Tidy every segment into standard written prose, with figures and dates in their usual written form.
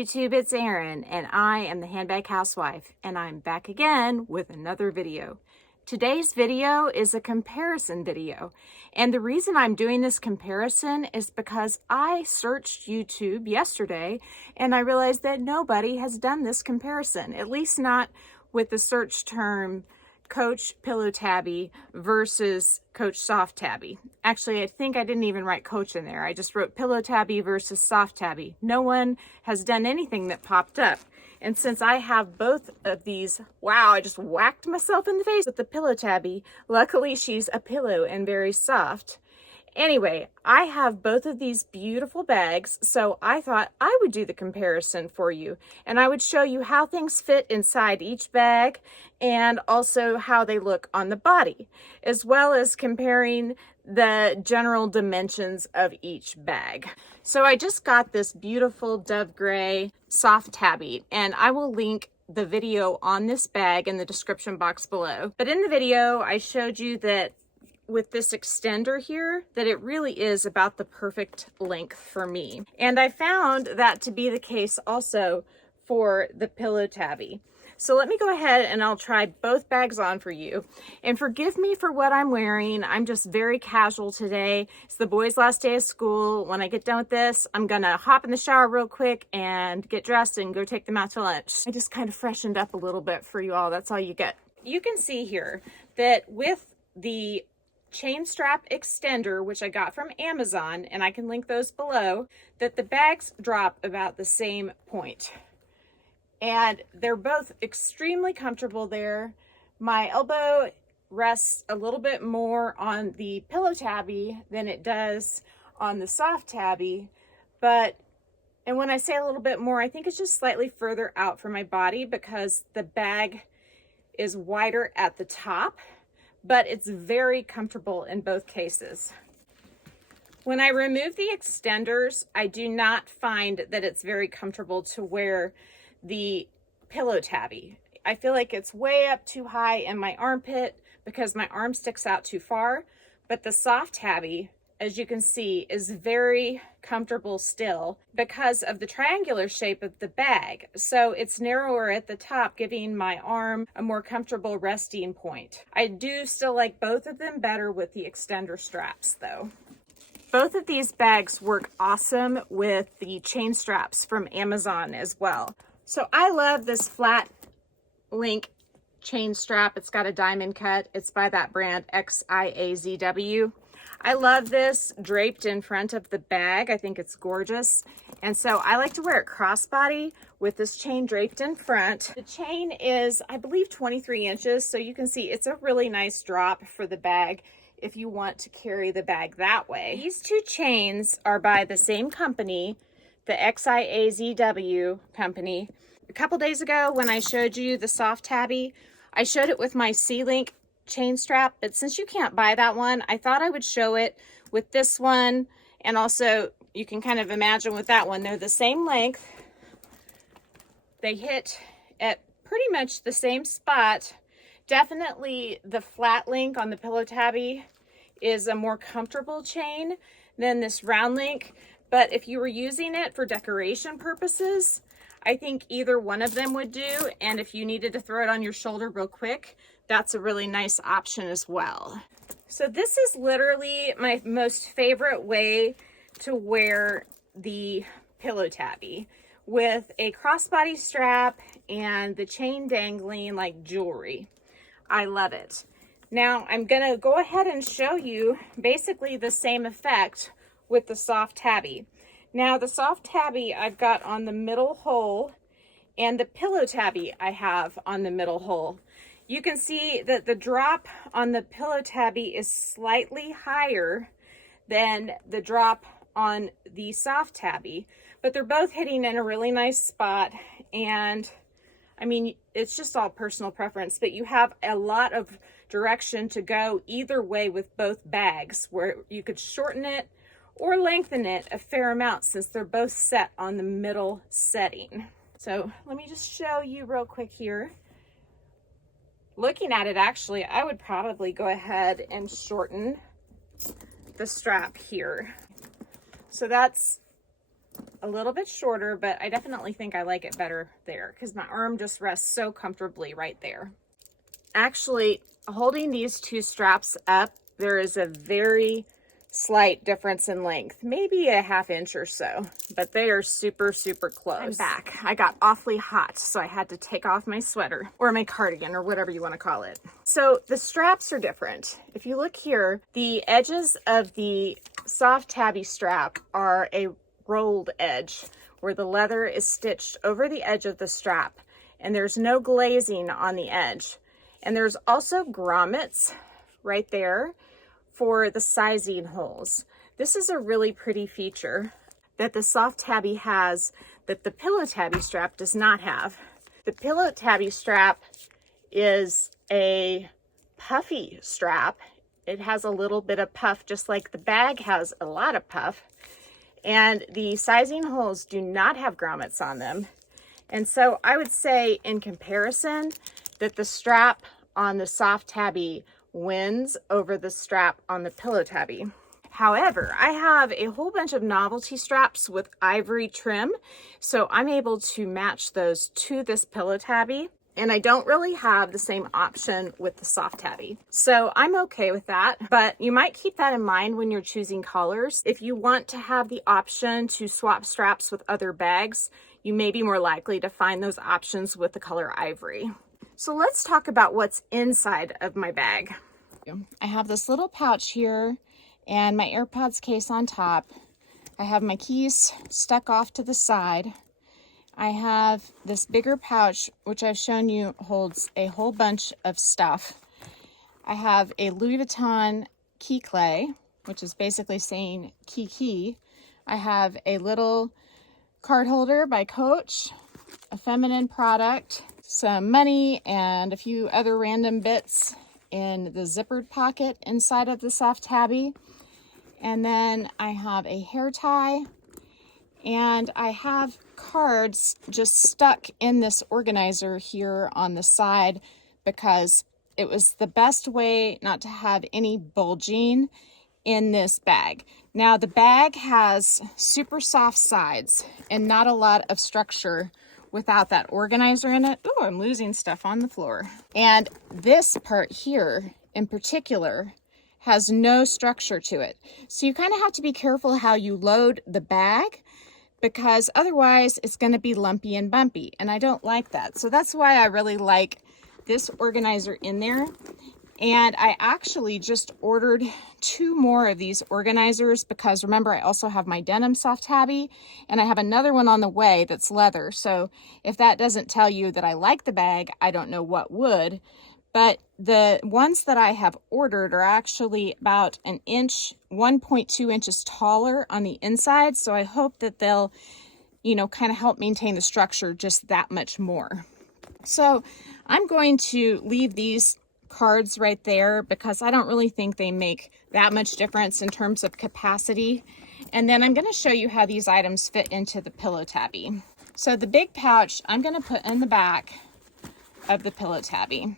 YouTube, it's Erin, and I am the Handbag Housewife, and I'm back again with another video. Today's video is a comparison video, and the reason I'm doing this comparison is because I searched YouTube yesterday, and I realized that nobody has done this comparison, at least not with the search term Coach Pillow Tabby versus Coach Soft Tabby. Actually, I think I didn't even write Coach in there. I just wrote Pillow Tabby versus Soft Tabby. No one has done anything that popped up. And since I have both of these, wow, I just whacked myself in the face with the Pillow Tabby. Luckily, she's a pillow and very soft. Anyway, I have both of these beautiful bags, so I thought I would do the comparison for you, and I would show you how things fit inside each bag and also how they look on the body, as well as comparing the general dimensions of each bag. So I just got this beautiful dove gray Soft Tabby, and I will link the video on this bag in the description box below. But in the video, I showed you that with this extender here, that it really is about the perfect length for me. And I found that to be the case also for the Pillow Tabby. So let me go ahead and I'll try both bags on for you. And forgive me for what I'm wearing. I'm just very casual today. It's the boys' last day of school. When I get done with this, I'm gonna hop in the shower real quick and get dressed and go take them out to lunch. I just kind of freshened up a little bit for you all. That's all you get. You can see here that with the chain strap extender, which I got from Amazon, and I can link those below, that the bags drop about the same point. And they're both extremely comfortable there. My elbow rests a little bit more on the Pillow Tabby than it does on the Soft Tabby, and when I say a little bit more, I think it's just slightly further out from my body because the bag is wider at the top, but it's very comfortable in both cases. When I remove the extenders, I do not find that it's very comfortable to wear the Pillow Tabby. I feel like it's way up too high in my armpit because my arm sticks out too far, but the Soft Tabby, as you can see, is very comfortable still because of the triangular shape of the bag. So it's narrower at the top, giving my arm a more comfortable resting point. I do still like both of them better with the extender straps though. Both of these bags work awesome with the chain straps from Amazon as well. So I love this flat link chain strap. It's got a diamond cut. It's by that brand XIAZW. I love this draped in front of the bag. I think it's gorgeous. And so I like to wear it crossbody with this chain draped in front. The chain is, I believe, 23 inches. So you can see it's a really nice drop for the bag if you want to carry the bag that way. These two chains are by the same company, the XIAZW company. A couple days ago when I showed you the Soft Tabby, I showed it with my C-Link chain strap, but since you can't buy that one, I thought I would show it with this one, and also you can kind of imagine with that one, they're the same length. They hit at pretty much the same spot. Definitely the flat link on the Pillow Tabby is a more comfortable chain than this round link, but if you were using it for decoration purposes, I think either one of them would do, and if you needed to throw it on your shoulder real quick, that's a really nice option as well. So this is literally my most favorite way to wear the Pillow Tabby, with a crossbody strap and the chain dangling like jewelry. I love it. Now I'm gonna go ahead and show you basically the same effect with the Soft Tabby. Now the Soft Tabby I've got on the middle hole, and the Pillow Tabby I have on the middle hole. You can see that the drop on the Pillow Tabby is slightly higher than the drop on the Soft Tabby, but they're both hitting in a really nice spot. And I mean, it's just all personal preference, but you have a lot of direction to go either way with both bags, where you could shorten it or lengthen it a fair amount since they're both set on the middle setting. So let me just show you real quick here. Looking at it, actually, I would probably go ahead and shorten the strap here. So that's a little bit shorter, but I definitely think I like it better there because my arm just rests so comfortably right there. Actually, holding these two straps up, there is a very slight difference in length, maybe a ½ inch or so, but they are super, super close. I'm back. I got awfully hot, so I had to take off my sweater or my cardigan or whatever you want to call it. So the straps are different. If you look here, the edges of the Soft Tabby strap are a rolled edge where the leather is stitched over the edge of the strap and there's no glazing on the edge. And there's also grommets right there for the sizing holes. This is a really pretty feature that the Soft Tabby has that the Pillow Tabby strap does not have. The Pillow Tabby strap is a puffy strap. It has a little bit of puff, just like the bag has a lot of puff. And the sizing holes do not have grommets on them. And so I would say in comparison that the strap on the Soft Tabby wins over the strap on the Pillow Tabby. However, I have a whole bunch of novelty straps with ivory trim, so I'm able to match those to this Pillow Tabby, and I don't really have the same option with the Soft Tabby. So I'm okay with that, but you might keep that in mind when you're choosing colors. If you want to have the option to swap straps with other bags, you may be more likely to find those options with the color ivory. So let's talk about what's inside of my bag. I have this little pouch here and my AirPods case on top. I have my keys stuck off to the side. I have this bigger pouch, which I've shown you holds a whole bunch of stuff. I have a Louis Vuitton key clay, which is basically saying key. I have a little card holder by Coach, a feminine product, some money, and a few other random bits in the zippered pocket inside of the Soft Tabby. And then I have a hair tie, and I have cards just stuck in this organizer here on the side because it was the best way not to have any bulging in this bag. Now the bag has super soft sides and not a lot of structure without that organizer in it. Oh, I'm losing stuff on the floor. And this part here in particular has no structure to it. So you kind of have to be careful how you load the bag because otherwise it's going to be lumpy and bumpy. And I don't like that. So that's why I really like this organizer in there. And I actually just ordered 2 more of these organizers because remember, I also have my denim Soft Tabby and I have another one on the way that's leather. So if that doesn't tell you that I like the bag, I don't know what would. But the ones that I have ordered are actually about an inch, 1.2 inches taller on the inside. So I hope that they'll, kind of help maintain the structure just that much more. So I'm going to leave these cards right there because I don't really think they make that much difference in terms of capacity. And then I'm going to show you how these items fit into the Pillow Tabby. So the big pouch I'm going to put in the back of the Pillow Tabby.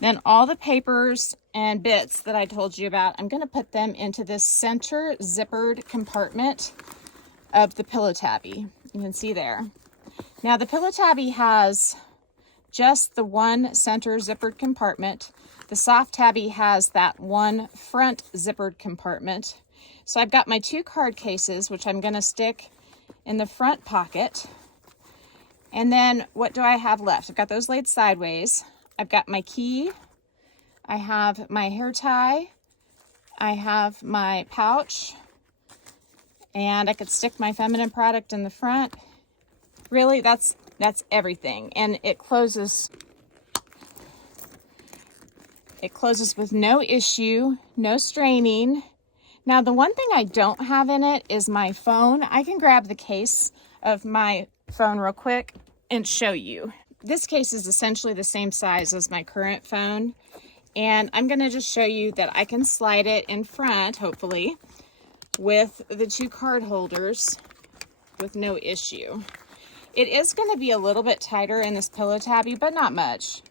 Then all the papers and bits that I told you about, I'm going to put them into this center zippered compartment of the Pillow Tabby. You can see there. Now the Pillow Tabby has just the one center zippered compartment. The Soft Tabby has that one front zippered compartment. So I've got my 2 card cases, which I'm going to stick in the front pocket. And then what do I have left? I've got those laid sideways. I've got my key. I have my hair tie. I have my pouch. And I could stick my feminine product in the front. Really, that's everything. And it closes with no issue, no straining. Now the one thing I don't have in it is my phone. I can grab the case of my phone real quick and show you. This case is essentially the same size as my current phone. And I'm going to just show you that I can slide it in front, hopefully, with the 2 card holders with no issue. It is going to be a little bit tighter in this Pillow Tabby, but not much.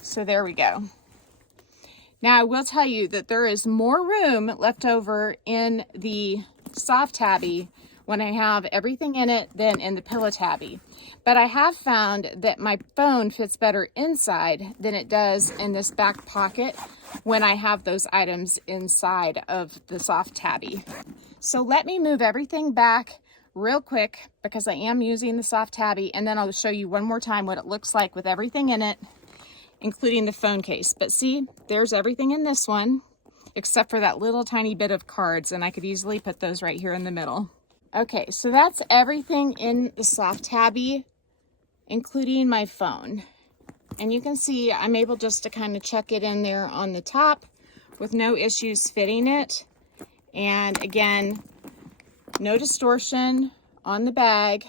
So there we go. Now I will tell you that there is more room left over in the Soft Tabby when I have everything in it than in the Pillow Tabby. But I have found that my phone fits better inside than it does in this back pocket when I have those items inside of the Soft Tabby. So let me move everything back real quick because I am using the Soft Tabby, and then I'll show you one more time what it looks like with everything in it, including the phone case. But see, there's everything in this one, except for that little tiny bit of cards, and I could easily put those right here in the middle. Okay, so that's everything in the Soft Tabby, including my phone. And you can see I'm able just to kind of chuck it in there on the top with no issues fitting it. And again, no distortion on the bag.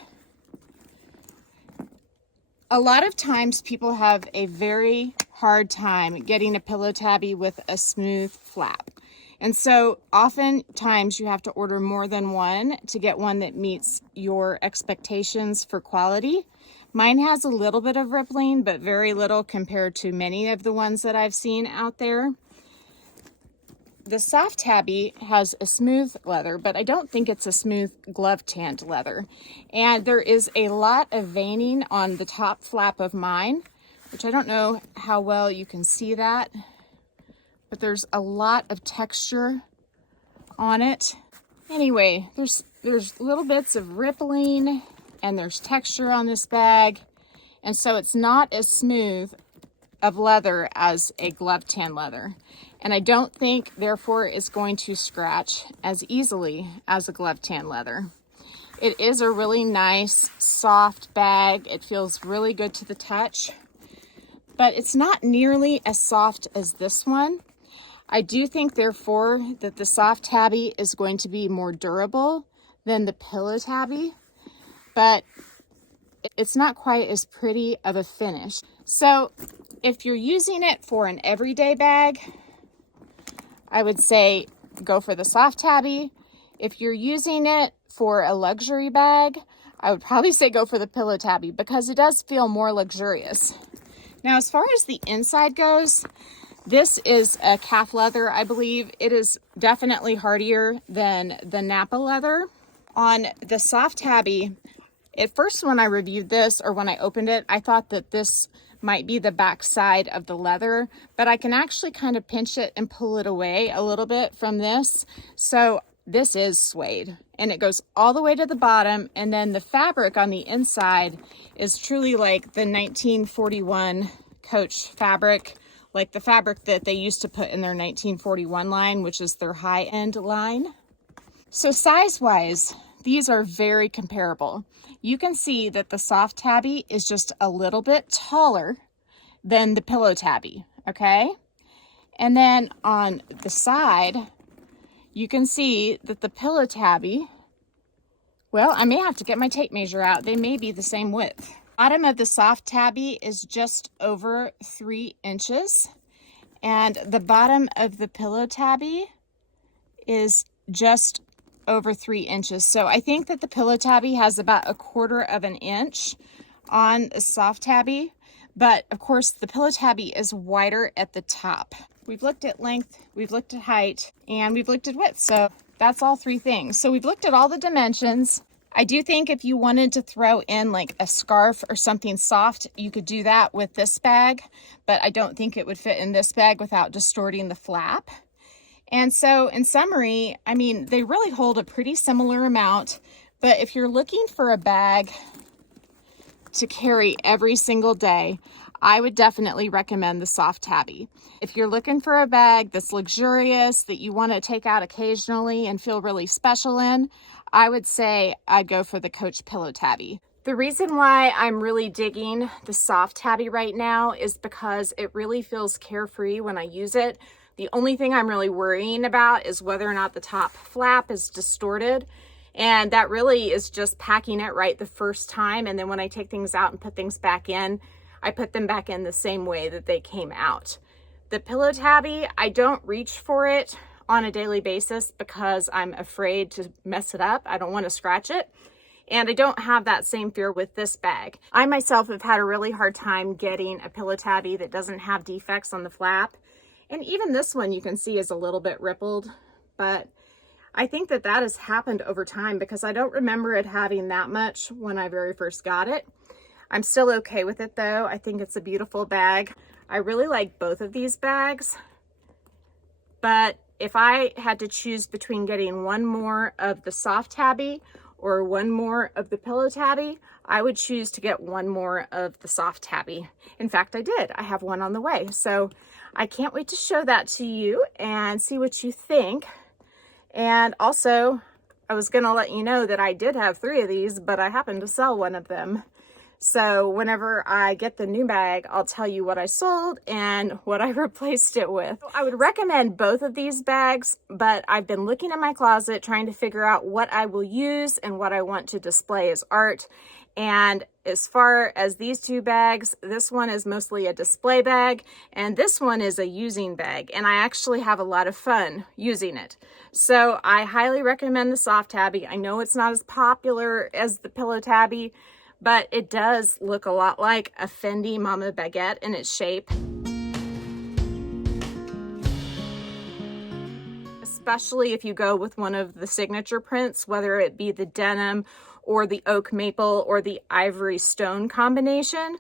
A lot of times people have a very hard time getting a Pillow Tabby with a smooth flap. And so oftentimes you have to order more than one to get one that meets your expectations for quality. Mine has a little bit of rippling, but very little compared to many of the ones that I've seen out there. The Soft Tabby has a smooth leather, but I don't think it's a smooth glove tanned leather. And there is a lot of veining on the top flap of mine, which I don't know how well you can see that, but there's a lot of texture on it. Anyway, there's little bits of rippling and there's texture on this bag. And so it's not as smooth of leather as a glove tan leather. And I don't think, therefore, it's going to scratch as easily as a glove tan leather. It is a really nice, soft bag. It feels really good to the touch, but it's not nearly as soft as this one. I do think, therefore, that the Soft Tabby is going to be more durable than the Pillow Tabby, but it's not quite as pretty of a finish. So if you're using it for an everyday bag, I would say go for the Soft Tabby. If you're using it for a luxury bag, I would probably say go for the Pillow Tabby because it does feel more luxurious. Now, as far as the inside goes, this is a calf leather, I believe. It is definitely hardier than the Napa leather. On the Soft Tabby, at first when I reviewed this, or when I opened it, I thought that this might be the back side of the leather, but I can actually kind of pinch it and pull it away a little bit from this. So this is suede, and it goes all the way to the bottom, and then the fabric on the inside is truly like the 1941 Coach fabric, like the fabric that they used to put in their 1941 line, which is their high-end line. So size-wise, these are very comparable. You can see that the Soft Tabby is just a little bit taller than the Pillow Tabby, okay? And then on the side, you can see that the Pillow Tabby, well, I may have to get my tape measure out. They may be the same width. Bottom of the Soft Tabby is just over 3 inches, and the bottom of the Pillow Tabby is just over 3 inches. So I think that the Pillow Tabby has about 1/4 of an inch on the Soft Tabby, but of course the Pillow Tabby is wider at the top. We've looked at length, we've looked at height, and we've looked at width. So that's all 3 things. So we've looked at all the dimensions. I do think if you wanted to throw in like a scarf or something soft, you could do that with this bag, but I don't think it would fit in this bag without distorting the flap. And so in summary, I mean, they really hold a pretty similar amount, but if you're looking for a bag to carry every single day, I would definitely recommend the Soft Tabby. If you're looking for a bag that's luxurious, that you want to take out occasionally and feel really special in, I would say I'd go for the Coach Pillow Tabby. The reason why I'm really digging the Soft Tabby right now is because it really feels carefree when I use it. The only thing I'm really worrying about is whether or not the top flap is distorted. And that really is just packing it right the first time. And then when I take things out and put things back in, I put them back in the same way that they came out. The Pillow Tabby, I don't reach for it on a daily basis because I'm afraid to mess it up. I don't want to scratch it. And I don't have that same fear with this bag. I myself have had a really hard time getting a Pillow Tabby that doesn't have defects on the flap. And even this one you can see is a little bit rippled, but I think that that has happened over time because I don't remember it having that much when I very first got it. I'm still okay with it though. I think it's a beautiful bag. I really like both of these bags, but if I had to choose between getting one more of the Soft Tabby or one more of the Pillow Tabby, I would choose to get one more of the Soft Tabby. In fact, I did. I have one on the way. So I can't wait to show that to you and see what you think. And also, I was gonna let you know that I did have 3 of these, but I happened to sell one of them. So whenever I get the new bag, I'll tell you what I sold and what I replaced it with. I would recommend both of these bags, but I've been looking in my closet trying to figure out what I will use and what I want to display as art. And as far as these 2 bags, this one is mostly a display bag and this one is a using bag. And I actually have a lot of fun using it. So I highly recommend the Soft Tabby. I know it's not as popular as the Pillow Tabby, but it does look a lot like a Fendi Mama Baguette in its shape. Especially if you go with one of the signature prints, whether it be the denim or the oak maple or the ivory stone combination.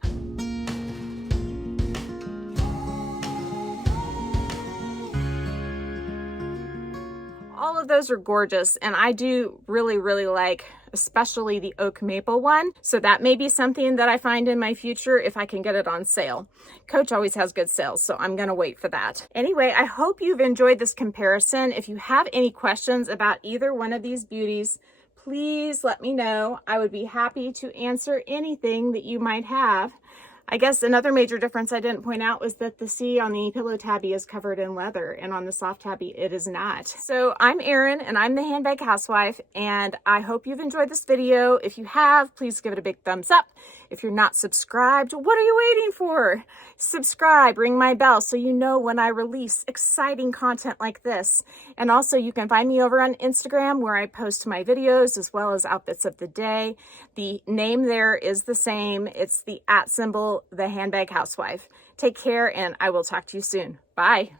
All of those are gorgeous, and I do really like especially the oak maple one. So that may be something that I find in my future if I can get it on sale. Coach always has good sales, so I'm gonna wait for that. Anyway, I hope you've enjoyed this comparison. If you have any questions about either one of these beauties, please let me know. I would be happy to answer anything that you might have. I guess another major difference I didn't point out was that the C on the Pillow Tabby is covered in leather and on the Soft Tabby it is not. So I'm Erin and I'm the Handbag Housewife, and I hope you've enjoyed this video. If you have, please give it a big thumbs up. If you're not subscribed, what are you waiting for? Subscribe, ring my bell so you know when I release exciting content like this. And also you can find me over on Instagram where I post my videos as well as outfits of the day. The name there is the same. It's the @ symbol, the Handbag Housewife. Take care and I will talk to you soon. Bye.